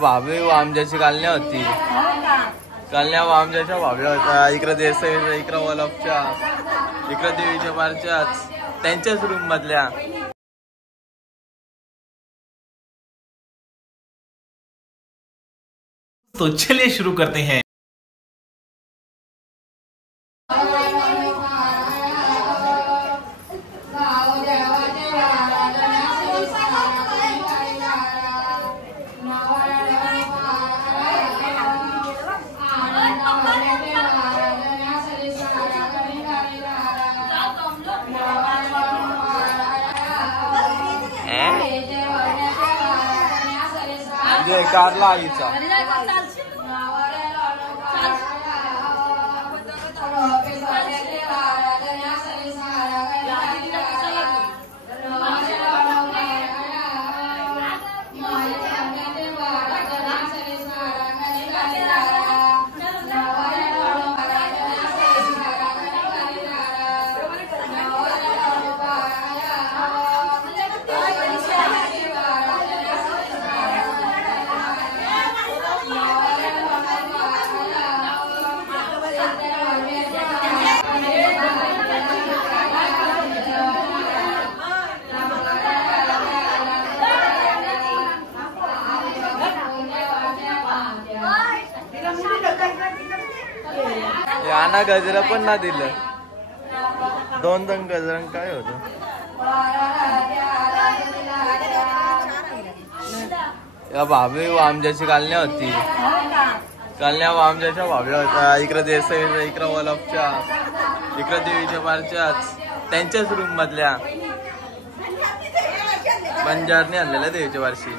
भाभी आमच्याची कालण्या होती. कालण्या आमच्याच्या भाभ्या होत्या. इकडे देसाईच्या, इकडे वलपच्या, इकडे देवीच्या पारच्याच त्यांच्याच रूम मधल्या. तो चलिए शुरू करते हैं. कारला आईचा याना गजरा पण ना दिलं. दोन गजरा काय होत. या भाभी आमच्याची कालण्या होती. कालण्या आमच्याच्या भाभ्या होत्या. इकडे देसाईच्या, इकडे वलपच्या, इकडे देवीच्या पारच्याच त्यांच्याच रूम मधल्या. बंजारने आणलेल्या देवीच्या वारशी.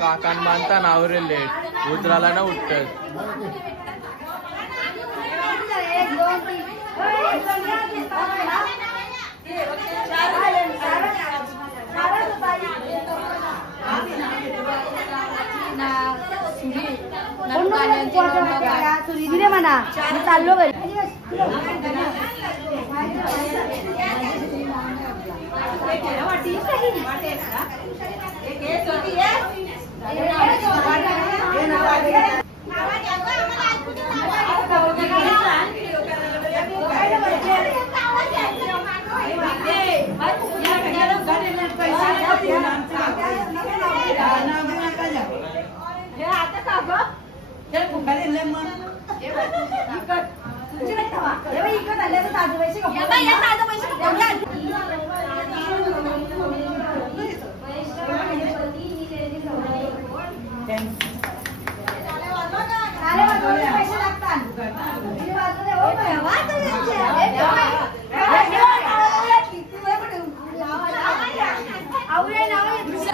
काकान मानता नावरे लेट उतराला ना उठत. म्हणा मी चाललो घरी.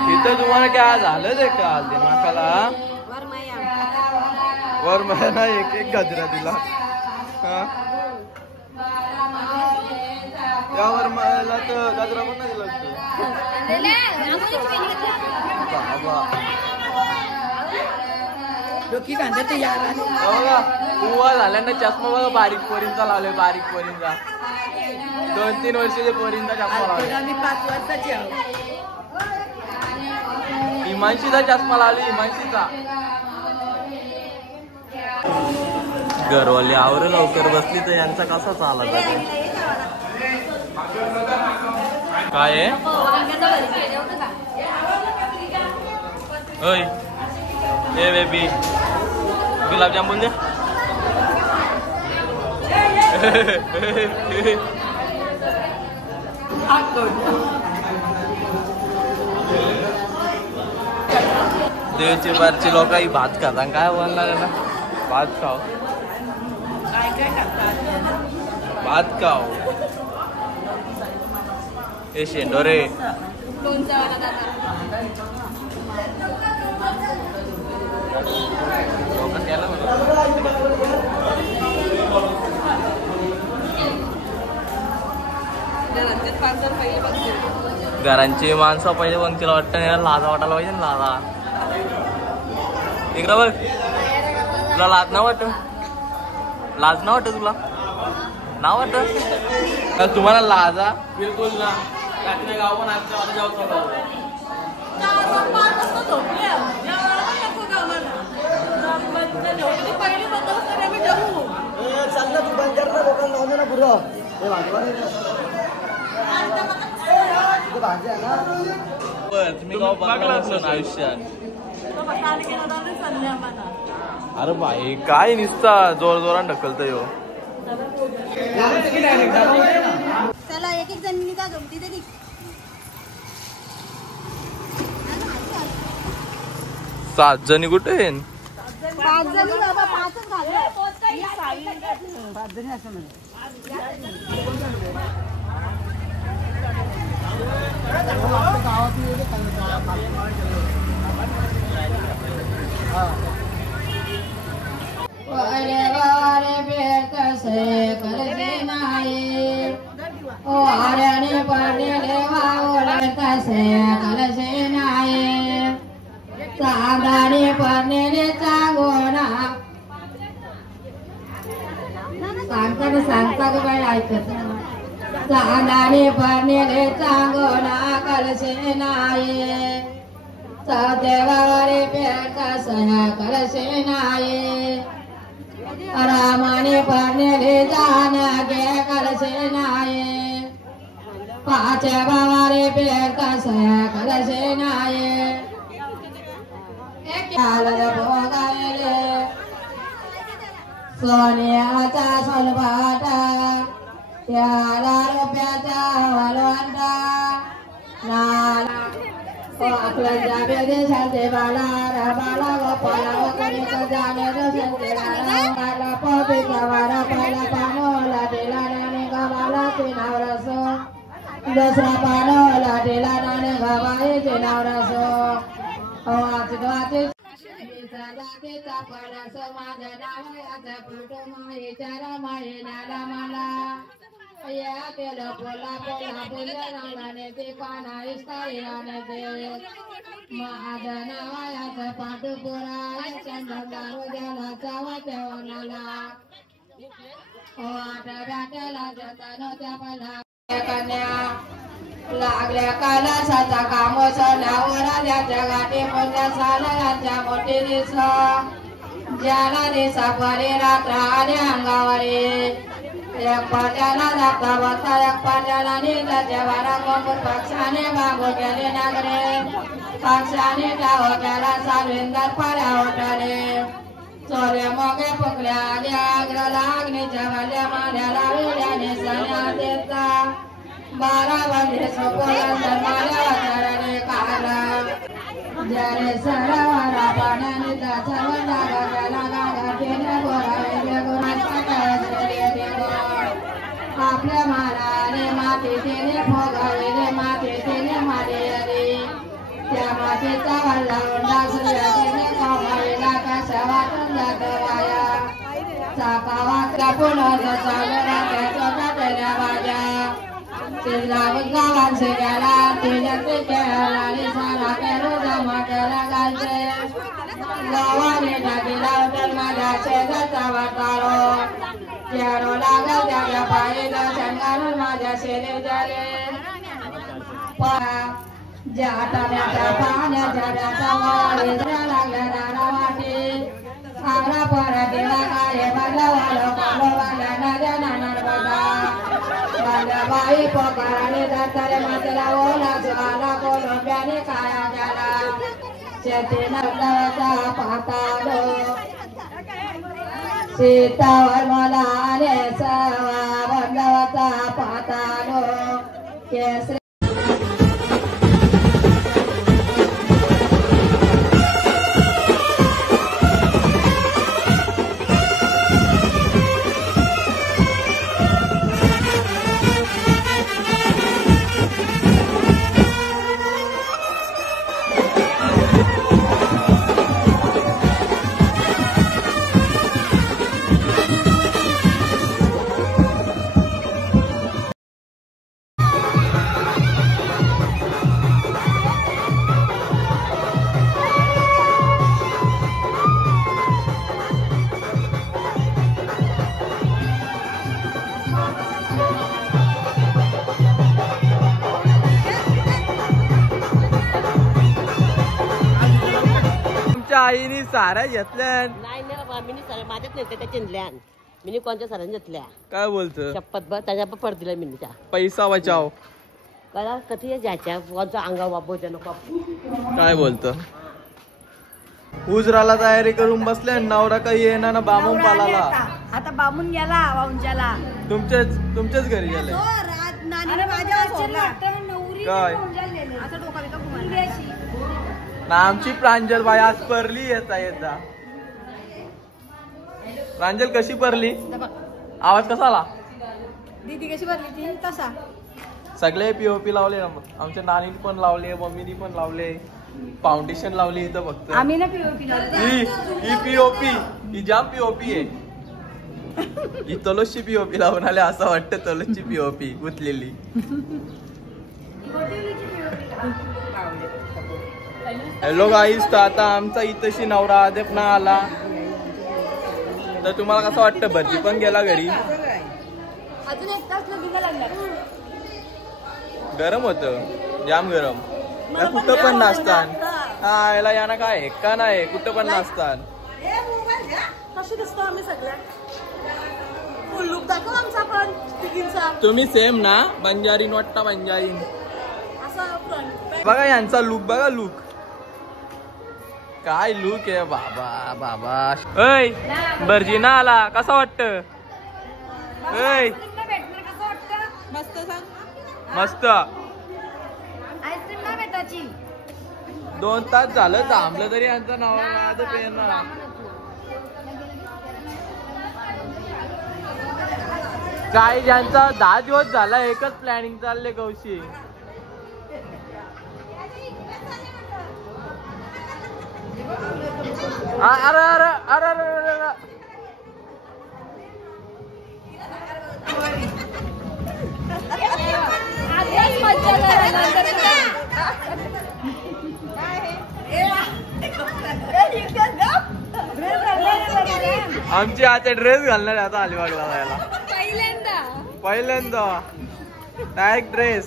तिथं तुम्हाला काय झालं ते का दिमाखाला वर मला एक एक गजरा दिला. यावर मला तर गजरा पण नाही दिला. बघा पुवा झाल्यानं चष्मा बघा बारीक पोरींचा लावले. बारीक पोरींचा 2-3 वर्षाच्या पोरींचा चष्मा लावले. 5 वर्षाची हिमांशीचा चष्मा लावली. हिमांशीचा घरवाली आवर लवकर बसली तर यांचा कसा चालला जाते. काय होय ए बेबी गुलाबजामुन दे. देवीची बारची लोक भात खाता. काय बोलणार आहे ना. भात खाव भात खाव. हे शेंडोरे घरांची माणसं पहिले पंक्तीला वाटतं. लाजा वाटायला पाहिजे ना. लाजा इकडं बघ. तुला लाज ना वाटत. लाज ना वाटत तुला ना वाटत. तुम्हाला लाजा बिलकुल ना. गाव पण आज तुम्ही गाव बघला असेल आयुष्यात. अरे भाई काय निसता जोर जोरात ढकलतोय हो. चला एक एक जण का गमती तरी 7 जणी कुठे आहे? 5 जणी बाबा 5च घालले. 5 जणी असं म्हणजे चांदाने पडलेले चांगोना सांगता का बाई ऐकत चांदाने पडलेले चांगोना कलशे नाये देवावरे पेटसया कलशे नाये रामाने पडलेले जान गे कलशे नाये पाचे बावारे पेटसया कलशे नाये सोन्याचा सोनपाटा त्याला रुपयाचा वलवंटा नाला आपल्या बेदेशाचे बाला बाला गोपाला वगैरे जाणे रसला पपीचा वारा पाला पानोला दिला नाणे गवाला नाव रसो दुसरा पानोला दिला नाणे गवाईचे नाव रसो जातीचा पडस माझ्या नावाचा फोटो मायेच्या रामायणाला मला या तेल पोला पोला बोलल्या रंगाने ते पाना इस्ताईराने ते माझ्या नावाचा पाठपुरा चंद्रदार उद्याला चावा तेवणाला वाट्याला जतानो त्या पला कन्या लागल्या कालासाचा काम सणावर ज्याच्या गाठी मोठ्या सालाच्या मोठी दिस ज्याला दिसा परी रात्र आणि अंगावरी एक पाट्याला जाता बसता एक पाट्याला निजाच्या वारा कोण पक्षाने बागो गेले नागरे पक्षाने डाव केला सालविंदर पड्या उठले चोरे मोगे फुकल्या आग्र लागणीच्या भाल्या माड्याला विड्याने सण्या देता 12 बंदे सोपोला सरमाल्या वाचाराने काला जरे सरवारा पाण्याने सर्व जागा गागा केल्या गोरावे गुणाचा कळसले देव आपल्या मानाने माती तेने भोगाविले माती तेने मारियली त्या मातीचा वल्ला उंडा सूर्याने कमाविला कशा वाटून जातो वाया चाकावा पुन्हा चालला त्याचा तेल्या बाजा गावात शिकायला तुझ्या केला सारा केलो जमा केला घालते गावाने टाकीला तर माझ्या शेजारचा वाटारो केरो लागल त्याच्या पायी दर्शन घालून माझ्या शेरे झाले ज्या टम्याच्या पाण्याच्या व्याचा लागल्या दारा वाटी आला पराठीला काय बदलवालो कालो वाल्या नद्या नाणार बघा बाई पोकाराने जातारे मातेला ओला ज्वाला कोलंब्याने काया गेला शेतीनं बंधावाचा पातालो सीतावर मला आले सवा बंधावाचा पातालो केसरी आईने सारा घेतल्या नाही ना बाबा मी सारा माझ्यात नाही त्या चिंधल्यान मी कोणत्या सरांनी घेतल्या काय बोलतो शपथ बघ त्याच्या पण पडतीला मी त्या पैसा बचाव कला कधी ज्याच्या कोणचा अंगा वापरच्या नको काय बोलतो उजराला तयारी करून बसले नवरा काही येणार ना बामून पालाला आता बामून गेला वाऊंच्याला तुमच्याच घरी गेले काय ना आमची प्रांजल बाई आज परली येता प्रांजल कशी परली आवाज कसा आला दीदी कशी भरली ती तसा सगळे पीओपी लावले ना आमच्या नानीने पण लावले मम्मीनी पण लावले फाउंडेशन लावली इथं फक्त आम्ही ना पीओपी ही पीओपी ही जाम पीओपी आहे ही तलोशी पीओपी लावून आले असं वाटतं तलोशी पीओपी गुतलेली हॅलो गाईस तर आता आमचा इथंशी नवरा आदेप ना आला तर तुम्हाला कसं वाटतं भरती पण गेला घरी अजून एक तास लगीन लागला गरम होत जाम गरम कुठं पण नाचतान हा याला याना काय का नाही कुठं पण नाचतान कशी दिसतो आम्ही सगळ्या फुल लुक दाखव आमचा पण तिघींचा तुम्ही सेम ना बंजारी नोट्टा बंजारी असं फ्रंट बघा यांचा लुक बघा लुक काय लुक आहे बाबा बाबा ऐ बर्जीना आला कसा वाटत ऐ मस्त सांग मस्त आईस्क्रीम ना भेटायची 2 तास झालं थांबलं तरी यांचं नाव माझं पेन काय ज्यांचा 10 दिवस झाला एकच प्लॅनिंग चालले कौशी अरे अरे अरे अरे अरे आमची आता ड्रेस घालणार आता अलिबागला जायला पहिल्यांदा डायरेक्ट ड्रेस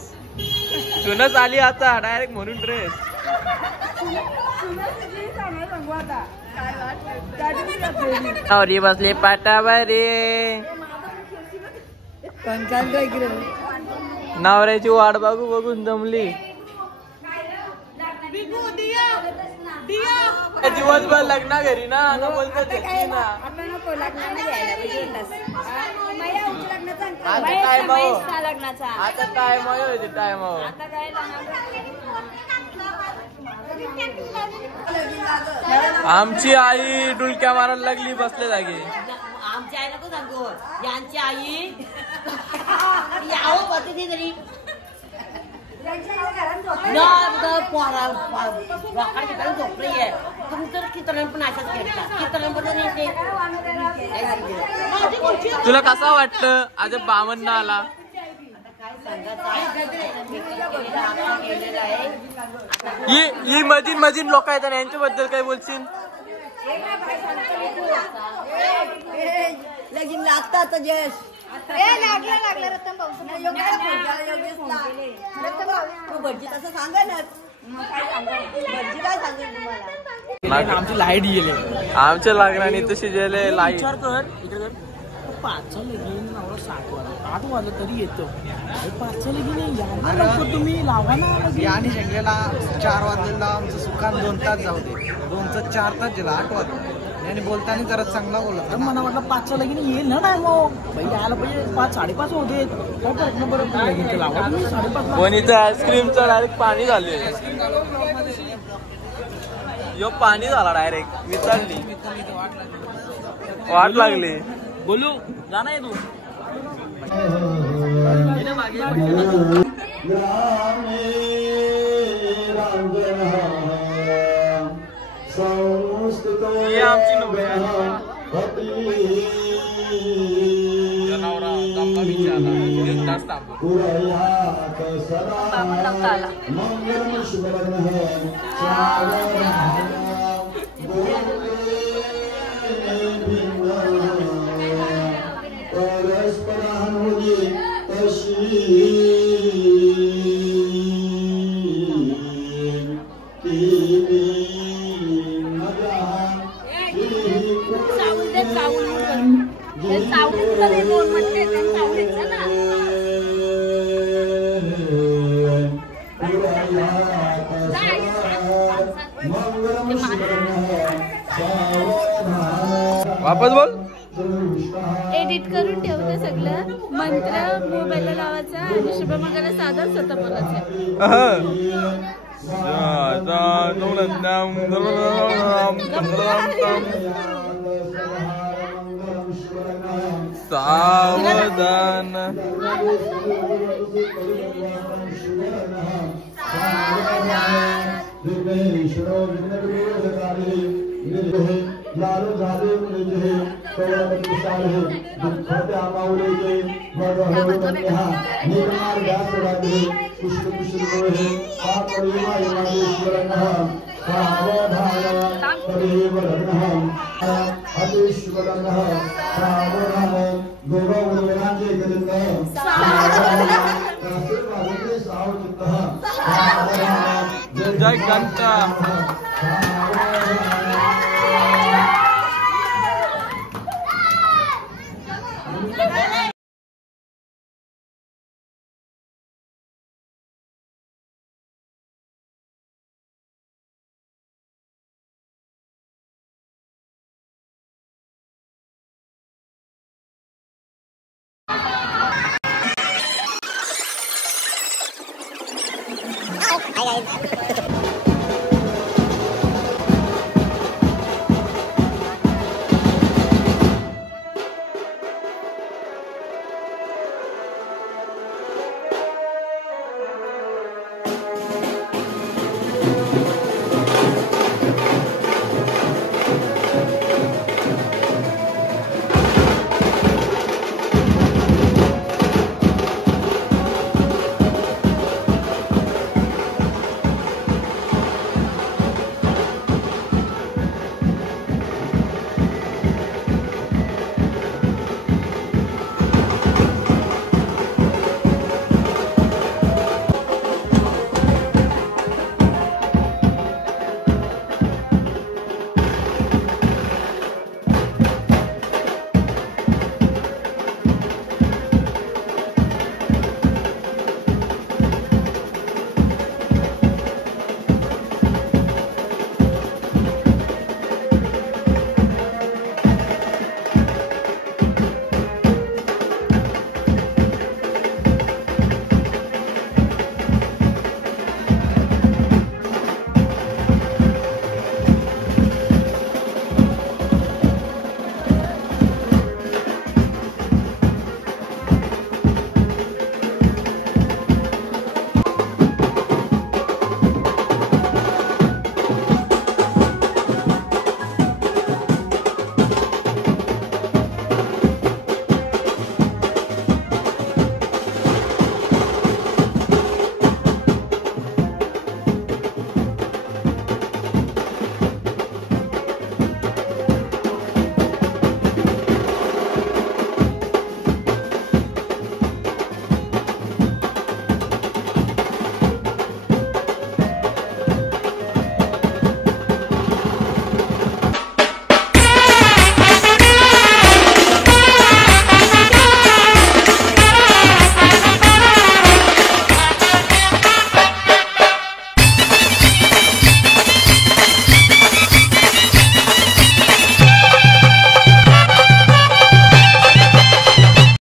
सुनच आली आता डायरेक्ट म्हणून ड्रेस नवरी बसले पाटावर नवऱ्याची वाट बघू बघून जमली दिवसभर लग्ना घरी ना बोलतो आता टाइम आहे टाइम आमची आई डुलक्या मारायला लागली बसले जागी आमची आई नको सांगू यांची आई यावं पद्धती तरी झोपली तुमचं कीर्तन पण अशाच तुला कसा वाटतं आज बामण ना आला ही मजीन मजीन लोक आहेत यांच्याबद्दल काय बोलशील लगीन लागतात जयश लागला रतन भाऊ भटजी तसं सांगा ना भटजी काय सांगेल तुम्हाला आमची लाईट गेली आमच्या लग्नाने तशी गेले लाईट इकडे 5चं लगीन नवरा 7 वाजता 8 वाजलं तरी येतो 5चं लगीन या तुम्ही लावा ना आणि शेंगलेला 4 वाजलेला आमचं सुखान 2 तास जाऊ दे 2चं 4 तास गेला 8 वाजता आणि बोलताना जरा चांगला बोलत मला वाटलं 5चं लगीन येईल ना टाइम भाई यायला पाहिजे 5-5:30 होते बरोबर लावा तुम्ही 5:30 पण इथं आईस्क्रीमचं डायरेक्ट पाणी झाले यो पाणी झाला डायरेक्ट विचारली वाट लागली बोलू जा ना तू ही आमची नवरी नवरा थांबा विचारला 1 तास वापस बोल. एडिट करून ठेवते सगळं मंत्र मोबाईलला लावायचा आणि शुभमंगला साधा स्वतः बोलायचा. सावधान लालो झाले मुलीचे कवळपती सारे दुःखाच्या माऊलीचे मग हळूबंद्या निर्मार व्यास राजे पुष्प पुष्प गोहे पापळी माई मागेश्वरनः सावधान तदेव रत्नः अतिश्वरनः सावधान गौरवनाचे गलित आशीर्वादे सावचित्तः सावधान जय गंगा. Hi guys.